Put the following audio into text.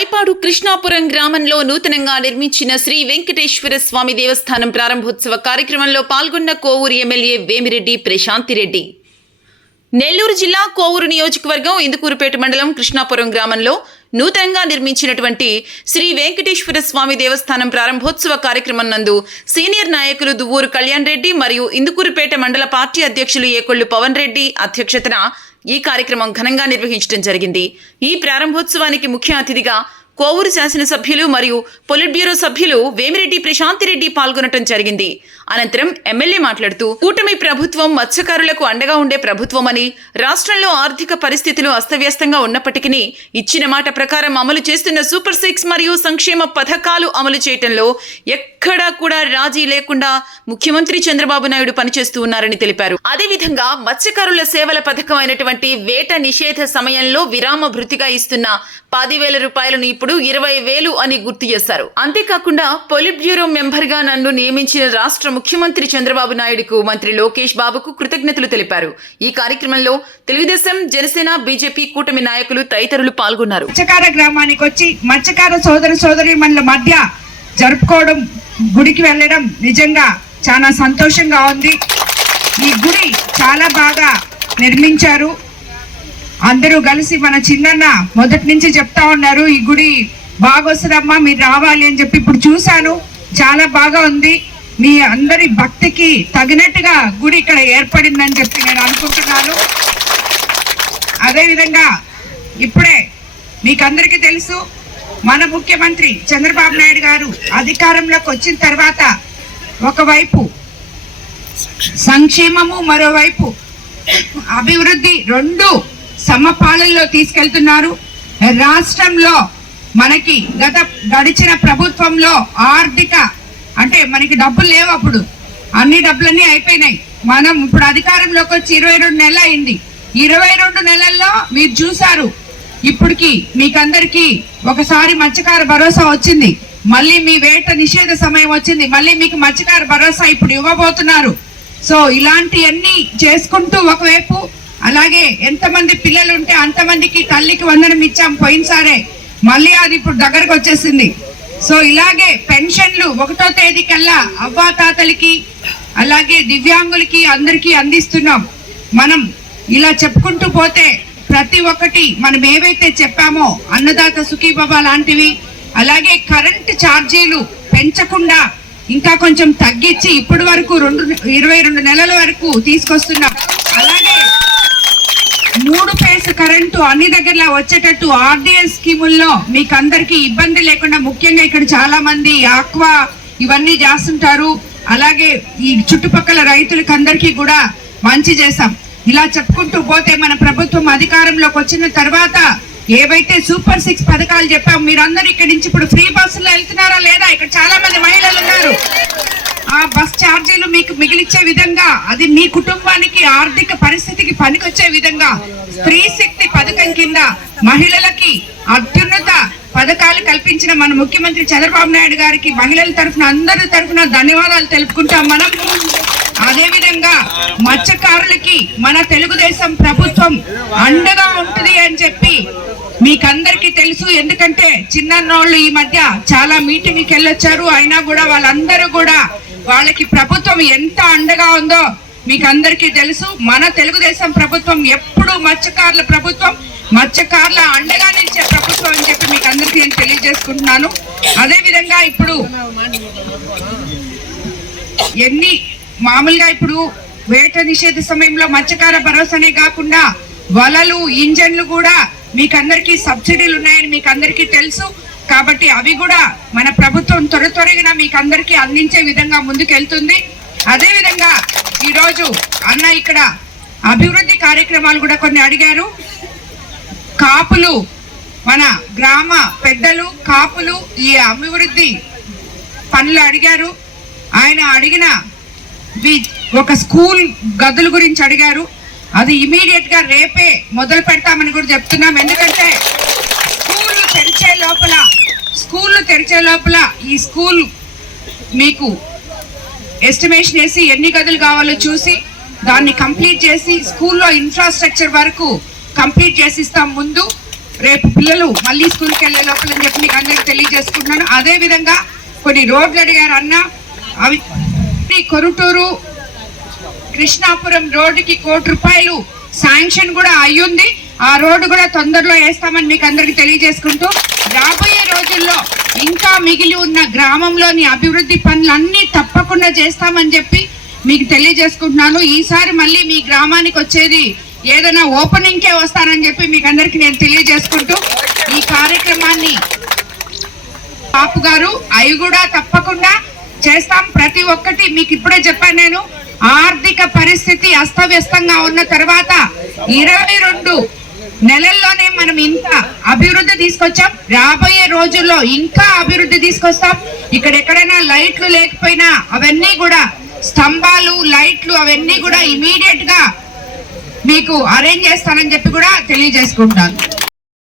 రాయపాడు కృష్ణాపురం గ్రామంలో నూతనంగా నిర్మించిన శ్రీ వెంకటేశ్వర స్వామి దేవస్థానం ప్రారంభోత్సవ కార్యక్రమంలో పాల్గొన్న కోవూరు ఎమ్మెల్యే వేమిరెడ్డి ప్రశాంతిరెడ్డి. నెల్లూరు జిల్లా కోవూరు నియోజకవర్గం ఇందుకూరుపేట మండలం కృష్ణాపురం గ్రామంలో నూతనంగా నిర్మించినటువంటి శ్రీ వెంకటేశ్వర స్వామి దేవస్థానం ప్రారంభోత్సవ కార్యక్రమం నందు సీనియర్ నాయకులు దువ్వూరు కళ్యాణ్ రెడ్డి మరియు ఇందుకూరుపేట మండల పార్టీ అధ్యక్షులు ఏకొల్లు పవన్ రెడ్డి అధ్యక్షతన ఈ కార్యక్రమం ఘనంగా నిర్వహించడం జరిగింది. ఈ ప్రారంభోత్సవానికి ముఖ్య అతిథిగా కోవూరు శాసనసభ్యులు మరియు పొలిట్ బ్యూరో సభ్యులు వేమిరెడ్డి ప్రశాంతిరెడ్డి పాల్గొనడం జరిగింది. అనంతరం ఎమ్మెల్యే మాట్లాడుతూ కూటమి ప్రభుత్వం మత్స్యకారులకు అండగా ఉండే ప్రభుత్వమని, రాష్ట్రంలో ఆర్థిక పరిస్థితులు అస్తవ్యస్తంగా ఉన్నప్పటికీ ఇచ్చిన మాట ప్రకారం అమలు చేస్తున్న సూపర్ 6 మరియు సంక్షేమ పథకాలు అమలు చేయటంలో ఎక్కడా కూడా రాజీ లేకుండా ముఖ్యమంత్రి చంద్రబాబు నాయుడు పనిచేస్తూ ఉన్నారని తెలిపారు. అదేవిధంగా మత్స్యకారుల సేవల పథకం అయినటువంటి వేట నిషేధ సమయంలో విరామ భృతిగా ఇస్తున్న 10,000 రూపాయలను ఇప్పుడు 20,000 అని గుర్తు చేశారు. అంతేకాకుండా పొలిట్ బ్యూరో మెంబర్ గా నన్ను నియమించిన రాష్ట్ర ముఖ్యమంత్రి చంద్రబాబు నాయుడుకు మంత్రి లోకేష్ బాబుకు కృతజ్ఞతలు తెలిపారు. ఈ కార్యక్రమంలో తెలుగుదేశం, జనసేన, బీజేపీ కూటమి నాయకులు తదితరులు పాల్గొన్నారు. మత్స్యకార గ్రామానికి వచ్చి మత్స్యకార సోదరీమణుల మధ్య జరుపుకోవడం, గుడికి వెళ్ళడం నిజంగా చాలా సంతోషంగా ఉంది. ఈ గుడి చాలా బాగా నిర్మించారు. అందరూ కలిసి మన చిన్నన్న మొదటి నుంచి చెప్తా ఉన్నారు, ఈ గుడి బాగొస్తుందమ్మా, మీరు రావాలి అని చెప్పి ఇప్పుడు చూశాను. చాలా బాగా ఉంది. మీ అందరి భక్తికి తగినట్టుగా గుడి ఇక్కడ ఏర్పడిందని చెప్పి నేను అనుకుంటున్నాను. అదేవిధంగా ఇప్పుడే మీకందరికీ తెలుసు, మన ముఖ్యమంత్రి చంద్రబాబు నాయుడు గారు అధికారంలోకి వచ్చిన తర్వాత ఒకవైపు సంక్షేమము, మరోవైపు అభివృద్ధి రెండు సమపాలనలో తీసుకెళ్తున్నారు. రాష్ట్రంలో మనకి గడిచిన ప్రభుత్వంలో ఆర్థిక అంటే మనకి డబ్బులు లేవు, అప్పుడు అన్ని డబ్బులన్నీ అయిపోయినాయి. మనం ఇప్పుడు అధికారంలోకి వచ్చి 22 నెలలు అయింది. 22 నెలల్లో మీరు చూసారు, ఇప్పటికి మీకందరికీ ఒకసారి మత్స్యకార భరోసా వచ్చింది, మళ్ళీ మీ వేట నిషేధ సమయం వచ్చింది, మళ్ళీ మీకు మత్స్యకార భరోసా ఇప్పుడు ఇవ్వబోతున్నారు. సో ఇలాంటివన్నీ చేసుకుంటూ ఒకవైపు, అలాగే ఎంతమంది పిల్లలు ఉంటే అంతమందికి తల్లికి వందనం ఇచ్చాం పోయినసారే, మళ్ళీ అది ఇప్పుడు దగ్గరకు వచ్చేసింది. సో ఇలాగే పెన్షన్లు 1వ తేదీ కల్లా అవ్వాతాతలకి అలాగే దివ్యాంగులకి అందరికీ అందిస్తున్నాం. మనం ఇలా చెప్పుకుంటూ పోతే ప్రతి ఒక్కటి మనం ఏవైతే చెప్పామో అన్నదాత సుఖీబాబా లాంటివి, అలాగే కరెంటు ఛార్జీలు పెంచకుండా ఇంకా కొంచెం తగ్గించి ఇప్పటి వరకు 22 నెలల వరకు తీసుకొస్తున్నాం. అలాగే 3 ఫేజ్ కరెంటు అన్ని దగ్గరలా వచ్చేటట్టు ఆర్డిఎస్ స్కీముల్లో మీకు అందరికీ ఇబ్బంది లేకుండా, ముఖ్యంగా ఇక్కడ చాలా మంది ఆక్వా ఇవన్నీ చేస్తుంటారు, అలాగే ఈ చుట్టుపక్కల రైతులకు అందరికీ కూడా మంచి చేశాం. ఇలా చెప్పుకుంటూ పోతే మన ప్రభుత్వం అధికారంలోకి వచ్చిన తర్వాత ఏవైతే సూపర్ 6 పథకాలు చెప్పాం, మీరందరూ ఇక్కడి నుంచి ఇప్పుడు ఫ్రీ బస్సులో వెళ్తున్నారా లేదా? ఇక్కడ చాలా మంది మహిళలు ఉన్నారు. ఆ బస్ ఛార్జీలు మీకు మిగిలిచ్చే విధంగా, అది మీ కుటుంబానికి ఆర్థిక పరిస్థితికి పనికొచ్చే విధంగా స్త్రీ శక్తి పథకం కింద మహిళలకి అత్యున్నత పథకాలు కల్పించిన మన ముఖ్యమంత్రి చంద్రబాబు నాయుడు గారికి మహిళల తరఫున అందరి తరఫున ధన్యవాదాలు తెలుపుకుంటాం మనం. అదేవిధంగా మత్స్యకారులకి మన తెలుగుదేశం ప్రభుత్వం అండగా ఉంటుంది అని చెప్పి మీకందరికీ తెలుసు. ఎందుకంటే చిన్నోళ్ళు ఈ మధ్య చాలా మీటింగ్కి వెళ్ళొచ్చారు, అయినా కూడా వాళ్ళందరూ కూడా వాళ్ళకి ప్రభుత్వం ఎంత అండగా ఉందో మీకు అందరికీ తెలుసు. మన తెలుగుదేశం ప్రభుత్వం ఎప్పుడు మత్స్యకారుల ప్రభుత్వం, మత్స్యకారుల అండగా నిలిచే ప్రభుత్వం అని చెప్పి మీకు అందరికీ నేను తెలియజేసుకుంటున్నాను. అదేవిధంగా ఇప్పుడు మామూలుగా ఇప్పుడు వేట నిషేధ సమయంలో మత్స్యకార భరోసానే కాకుండా వలలు, ఇంజన్లు కూడా మీకు అందరికీ సబ్సిడీలు ఉన్నాయని మీకు అందరికీ తెలుసు. కాబట్టి అవి కూడా మన ప్రభుత్వం త్వరగా మీకు అందరికీ అందించే విధంగా ముందుకెళ్తుంది. అదేవిధంగా ఈరోజు అన్న ఇక్కడ అభివృద్ధి కార్యక్రమాలు కూడా కొన్ని అడిగారు. కాపులు, మన గ్రామ పెద్దలు కాపులు ఈ అభివృద్ధి పనులు అడిగారు. ఆయన అడిగిన ఒక స్కూల్ గదుల గురించి అడిగారు. అది ఇమీడియట్ గా రేపే మొదలు పెడతామని కూడా చెప్తున్నాం. ఎందుకంటే స్కూళ్ళు తెరిచే లోపల ఈ స్కూల్ మీకు ఎస్టిమేషన్ వేసి ఎన్ని గదులు కావాలో చూసి దాన్ని కంప్లీట్ చేసి స్కూల్లో ఇన్ఫ్రాస్ట్రక్చర్ వరకు కంప్లీట్ చేసిస్తాం ముందు. రేపు పిల్లలు మళ్ళీ స్కూల్కి వెళ్ళే లోపల అని చెప్పి మీకు అందరికి తెలియజేసుకుంటున్నాను. అదే విధంగా కొన్ని రోడ్లు అడిగారు అన్న, అవి కొరుటూరు కృష్ణాపురం రోడ్డుకి ₹1 శాంక్షన్ కూడా అయ్యింది. ఆ రోడ్డు కూడా తొందరలో వేస్తామని మీకు అందరికి తెలియజేసుకుంటూ, రాబోయే రోజుల్లో ఇంకా మిగిలి ఉన్న గ్రామంలోని అభివృద్ధి పనులన్నీ తప్పకుండా చేస్తామని చెప్పి మీకు తెలియజేసుకుంటున్నాను. ఈసారి మళ్ళీ మీ గ్రామానికి వచ్చేది ఏదైనా ఓపెనింగ్కే వస్తానని చెప్పి మీకు అందరికి నేను తెలియజేసుకుంటూ, ఈ కార్యక్రమాన్ని బాపు గారు అవి కూడా తప్పకుండా చేస్తాం. ప్రతి ఒక్కటి మీకు ఇప్పుడే చెప్పాను నేను. ఆర్థిక పరిస్థితి అస్తవ్యస్తంగా ఉన్న తర్వాత 22 నెలల్లోనే మనం ఇంత అభివృద్ధి తీసుకొచ్చాం. రాబోయే రోజుల్లో ఇంకా అభివృద్ధి తీసుకొస్తాం. ఇక్కడ ఎక్కడైనా లైట్లు లేకపోయినా అవన్నీ కూడా, స్తంభాలు లైట్లు అవన్నీ కూడా ఇమీడియట్ గా మీకు అరేంజ్ చేస్తానని చెప్పి కూడా తెలియజేసుకుంటాను.